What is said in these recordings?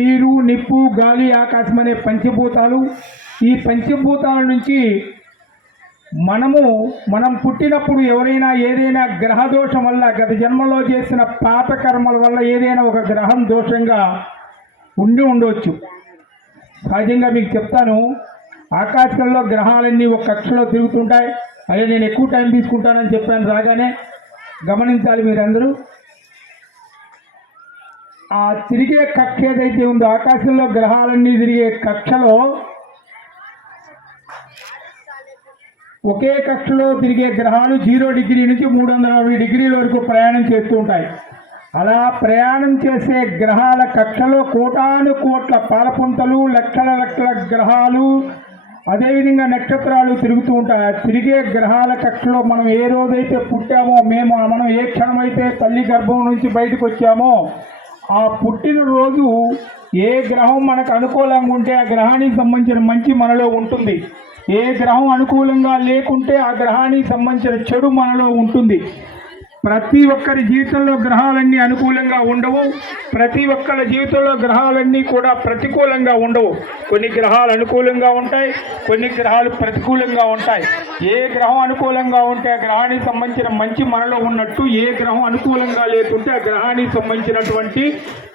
నీరు, నిప్పు, గాలి, ఆకాశం అనే పంచభూతాలు. ఈ పంచభూతాల నుంచి మనం పుట్టినప్పుడు ఎవరైనా ఏదైనా గ్రహ దోషం వల్ల, గత జన్మలో చేసిన పాత కర్మల వల్ల ఏదైనా ఒక గ్రహం దోషంగా ఉండవచ్చు. సహజంగా మీకు చెప్తాను, ఆకాశంలో గ్రహాలన్నీ ఒక కక్షలో తిరుగుతుంటాయి. అదే నేను ఎక్కువ టైం తీసుకుంటానని చెప్పాను రాగానే, గమనించాలి మీరందరూ. ఆ తిరిగే కక్ష ఏదైతే ఉందో, ఆకాశంలో గ్రహాలన్నీ తిరిగే కక్షలో ఒకే కక్షలో తిరిగే గ్రహాలు 0 డిగ్రీ నుంచి 360 డిగ్రీల వరకు ప్రయాణం చేస్తూ ఉంటాయి. అలా ప్రయాణం చేసే గ్రహాల కక్షలో కోటాను కోట్ల పాలపుంతలు, లక్షల లక్షల గ్రహాలు, అదేవిధంగా నక్షత్రాలు తిరుగుతూ ఉంటాయి. తిరిగే గ్రహాల కక్షలో మనం ఏ రోజైతే పుట్టామో, మనం ఏ క్షణమైతే తల్లి గర్భం నుంచి బయటకు వచ్చామో, ఆ పుట్టిన రోజు ఏ గ్రహం మనకు అనుకూలంగా ఉంటే ఆ గ్రహానికి సంబంధించిన మంచి మనలో ఉంటుంది. ఏ గ్రహం అనుకూలంగా లేకుంటే ఆ గ్రహానికి సంబంధించిన చెడు మనలో ఉంటుంది. ప్రతి ఒక్కరి జీవితంలో గ్రహాలన్నీ అనుకూలంగా ఉండవు. ప్రతి ఒక్కరి జీవితంలో గ్రహాలన్నీ కూడా ప్రతికూలంగా ఉండవు. కొన్ని గ్రహాలు అనుకూలంగా ఉంటాయి, కొన్ని గ్రహాలు ప్రతికూలంగా ఉంటాయి. ఏ గ్రహం అనుకూలంగా ఉంటే ఆ గ్రహానికి సంబంధించిన మంచి మనలో ఉన్నట్టు, ఏ గ్రహం అనుకూలంగా లేకుంటే ఆ గ్రహానికి సంబంధించినటువంటి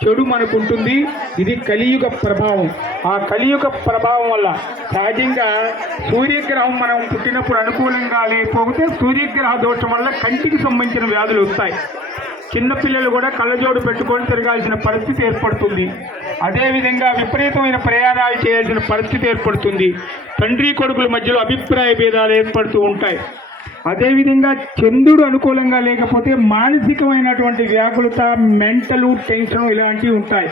చెడు మనకు ఉంటుంది. ఇది కలియుగ ప్రభావం. ఆ కలియుగ ప్రభావం వల్ల సహజంగా సూర్యగ్రహం మనం పుట్టినప్పుడు అనుకూలంగా లేకపోతే సూర్యగ్రహ దోషం వల్ల కంటికి సంబంధించిన వ్యాధులు వస్తాయి. చిన్నపిల్లలు కూడా కళ్ళజోడు పెట్టుకొని తిరగాల్సిన పరిస్థితి ఏర్పడుతుంది. అదేవిధంగా విపరీతమైన ప్రయాణాలు చేయాల్సిన పరిస్థితి ఏర్పడుతుంది. తండ్రి కొడుకుల మధ్యలో అభిప్రాయ భేదాలు ఏర్పడుతూ ఉంటాయి. అదేవిధంగా చంద్రుడు అనుకూలంగా లేకపోతే మానసికమైనటువంటి వ్యాకులత, మెంటలు, టెన్షన్ ఇలాంటివి ఉంటాయి.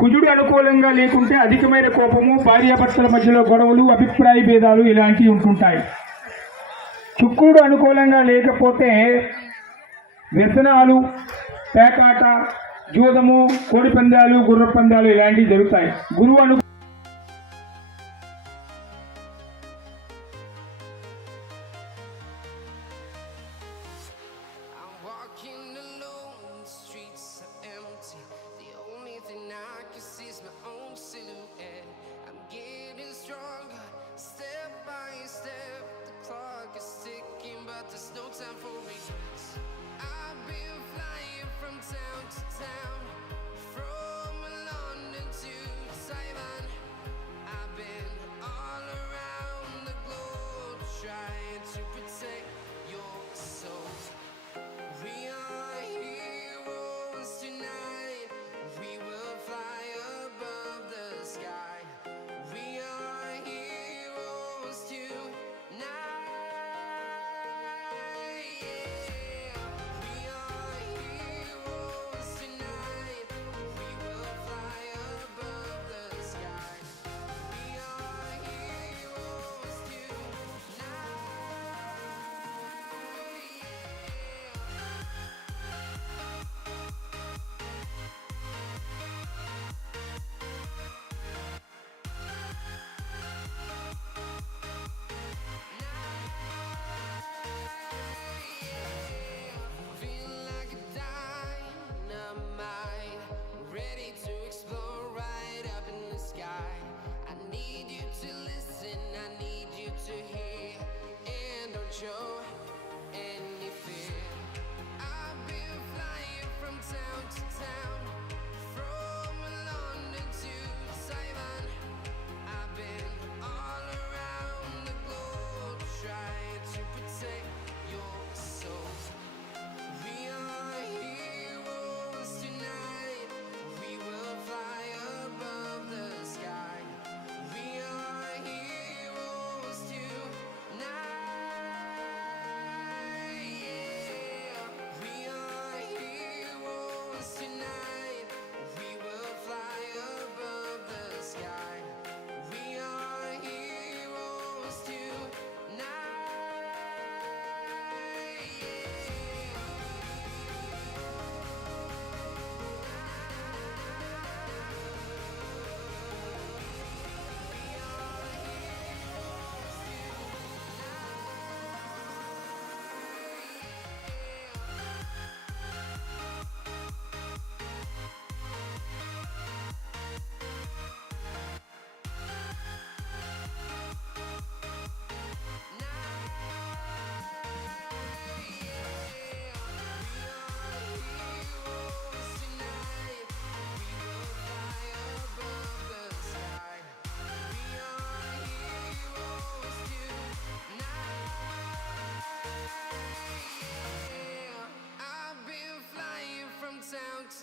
కుజుడు అనుకూలంగా లేకుంటే అధికమైన కోపము, భార్యాభర్తల మధ్యలో గొడవలు, అభిప్రాయ భేదాలు ఇలాంటివి ఉంటుంటాయి. శుక్రుడు అనుకూలంగా లేకపోతే వ్యసనాలు, పేకాట, జూదము, కోడి పందాలు, గుర్ర పందాలు ఇలాంటివి జరుగుతాయి. గురువు there's no time for regrets. I've been flying from town to town, from London to Taiwan.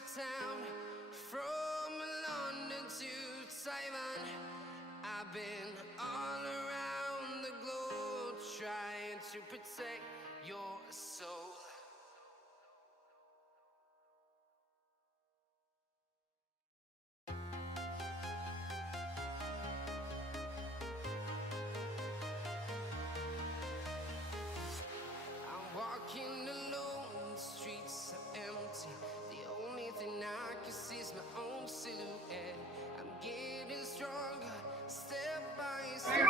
town, from London to Taiwan. I've been all around the globe trying to protect your soul. I'm walking alone, the streets are empty. The only thing I can see is my own silhouette. I'm getting stronger, step by step.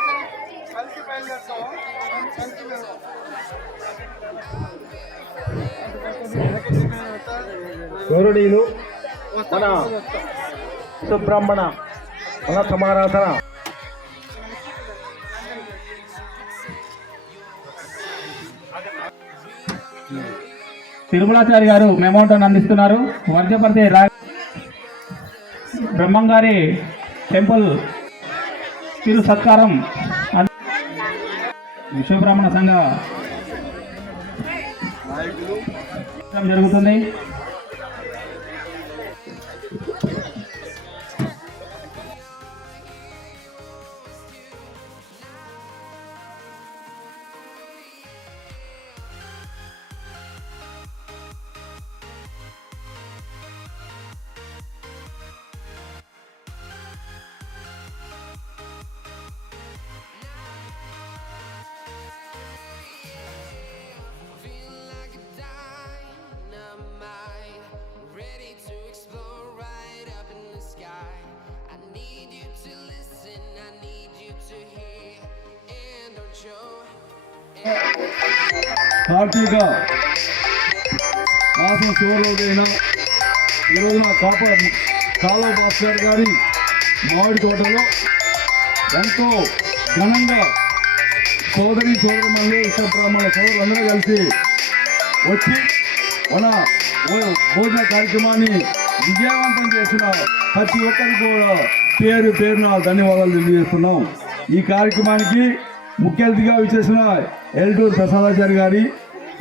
గౌరవనీయులు మన సుబ్రహ్మణ మన సమారాధన తిరుమలాచారి గారు మెమోటోని అందిస్తున్నారు. వర్జపర్తి బ్రహ్మంగారి టెంపుల్ తిరు సత్కారం విశ్వబ్రాహ్మణ సంఘ జరుగుతుంది. కార్తీక మాసం శివరోజైన ఈరోజున కాలువ భాస్కర్ గారి మామిడి తోటలో ఎంతో ఘనంగా సోదరులు విశ్వబ్రాహ్మణ సోదరులందరూ కలిసి వచ్చి మన భోజన కార్యక్రమాన్ని విజయవంతం చేసిన ప్రతి ఒక్కరికి కూడా పేరున ధన్యవాదాలు తెలియజేస్తున్నాం. ఈ కార్యక్రమానికి ముఖ్య అతిథిగా విచ్చేసిన ఎల్టూరు ప్రసాదాచారి గారి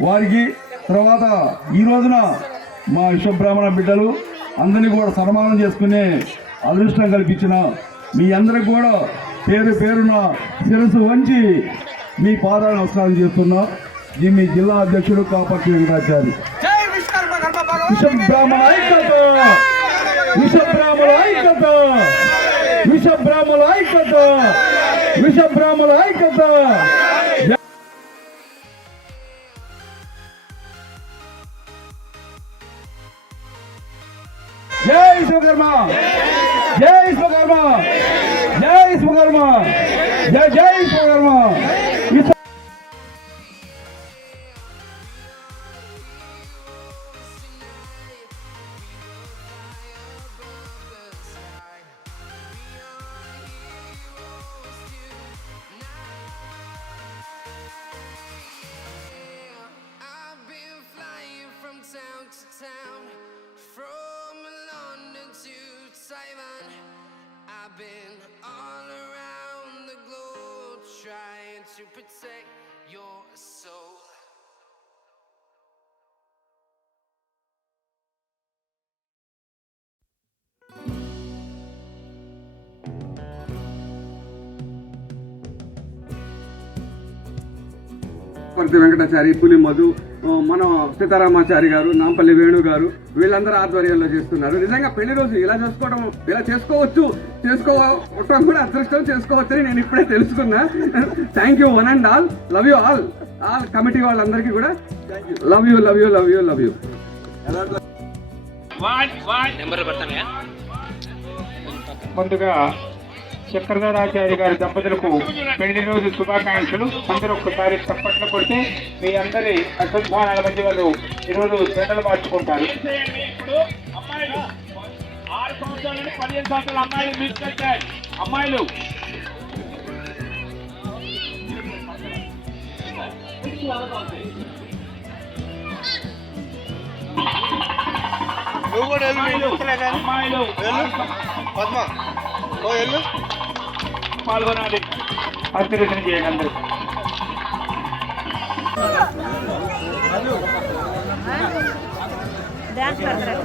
వారికి తర్వాత ఈ రోజున మా విశ్వబ్రాహ్మణ బిడ్డలు అందరినీ కూడా సన్మానం చేసుకునే అదృష్టం కల్పించిన మీ అందరికి కూడా పేరున శిరస్సు వంచి మీ పాదాలను నమస్కారం చేస్తున్నా. ఈ మీ జిల్లా అధ్యక్షుడు కాపర్తి వెంకటాచారి. విశ్వబ్రాహ్మణ ఐక్యత, విశ్వబ్రాహ్మణ ఐక్యత, విశ్వబ్రాహ్మణ ఐక్యత, విశ్వబ్రాహ్మణ ఐక్యత. జై విశ్వకర్మ, జై విశ్వకర్మ, జై విశ్వకర్మ, జై జై Vishwakarma. Town to town, from London to Taiwan. I've been all around the globe trying to protect your soul. పర్తి వెంకటాచారి, పులి మధు, మన సీతారామాచారి గారు, నాంపల్లి వేణు గారు, వీళ్ళందరూ ఆధ్వర్యంలో చేస్తున్నారు. నిజంగా పెళ్లి రోజు ఇలా చేసుకోవచ్చు, చేసుకోవటం కూడా అదృష్టం, చేసుకోవచ్చని నేను ఇప్పుడే తెలుసుకున్నా. Thank you one and all, love you all committee వాళ్ళందరికీ కూడా love you love you love you love you. ముందుగా చక్రధరాచార్య గారి దంపతులకు పెళ్లి రోజు శుభాకాంక్షలు. అందరూ ఒక్కసారి చప్పట్లు కొడితే మీ అందరి అసంధానాల మధ్య వాళ్ళు ఈరోజు జంటలు మార్చుకుంటారు. ఇప్పుడు అమ్మాయిలు 6 సంవత్సరాల నుండి 15 సంవత్సరాల అమ్మాయిలు తీసుకొచ్చారు. అమ్మాయిలు పాల్గొనాలి. హస్తరేఖన చేయండి అందరూ. డాన్స్ పెడతారు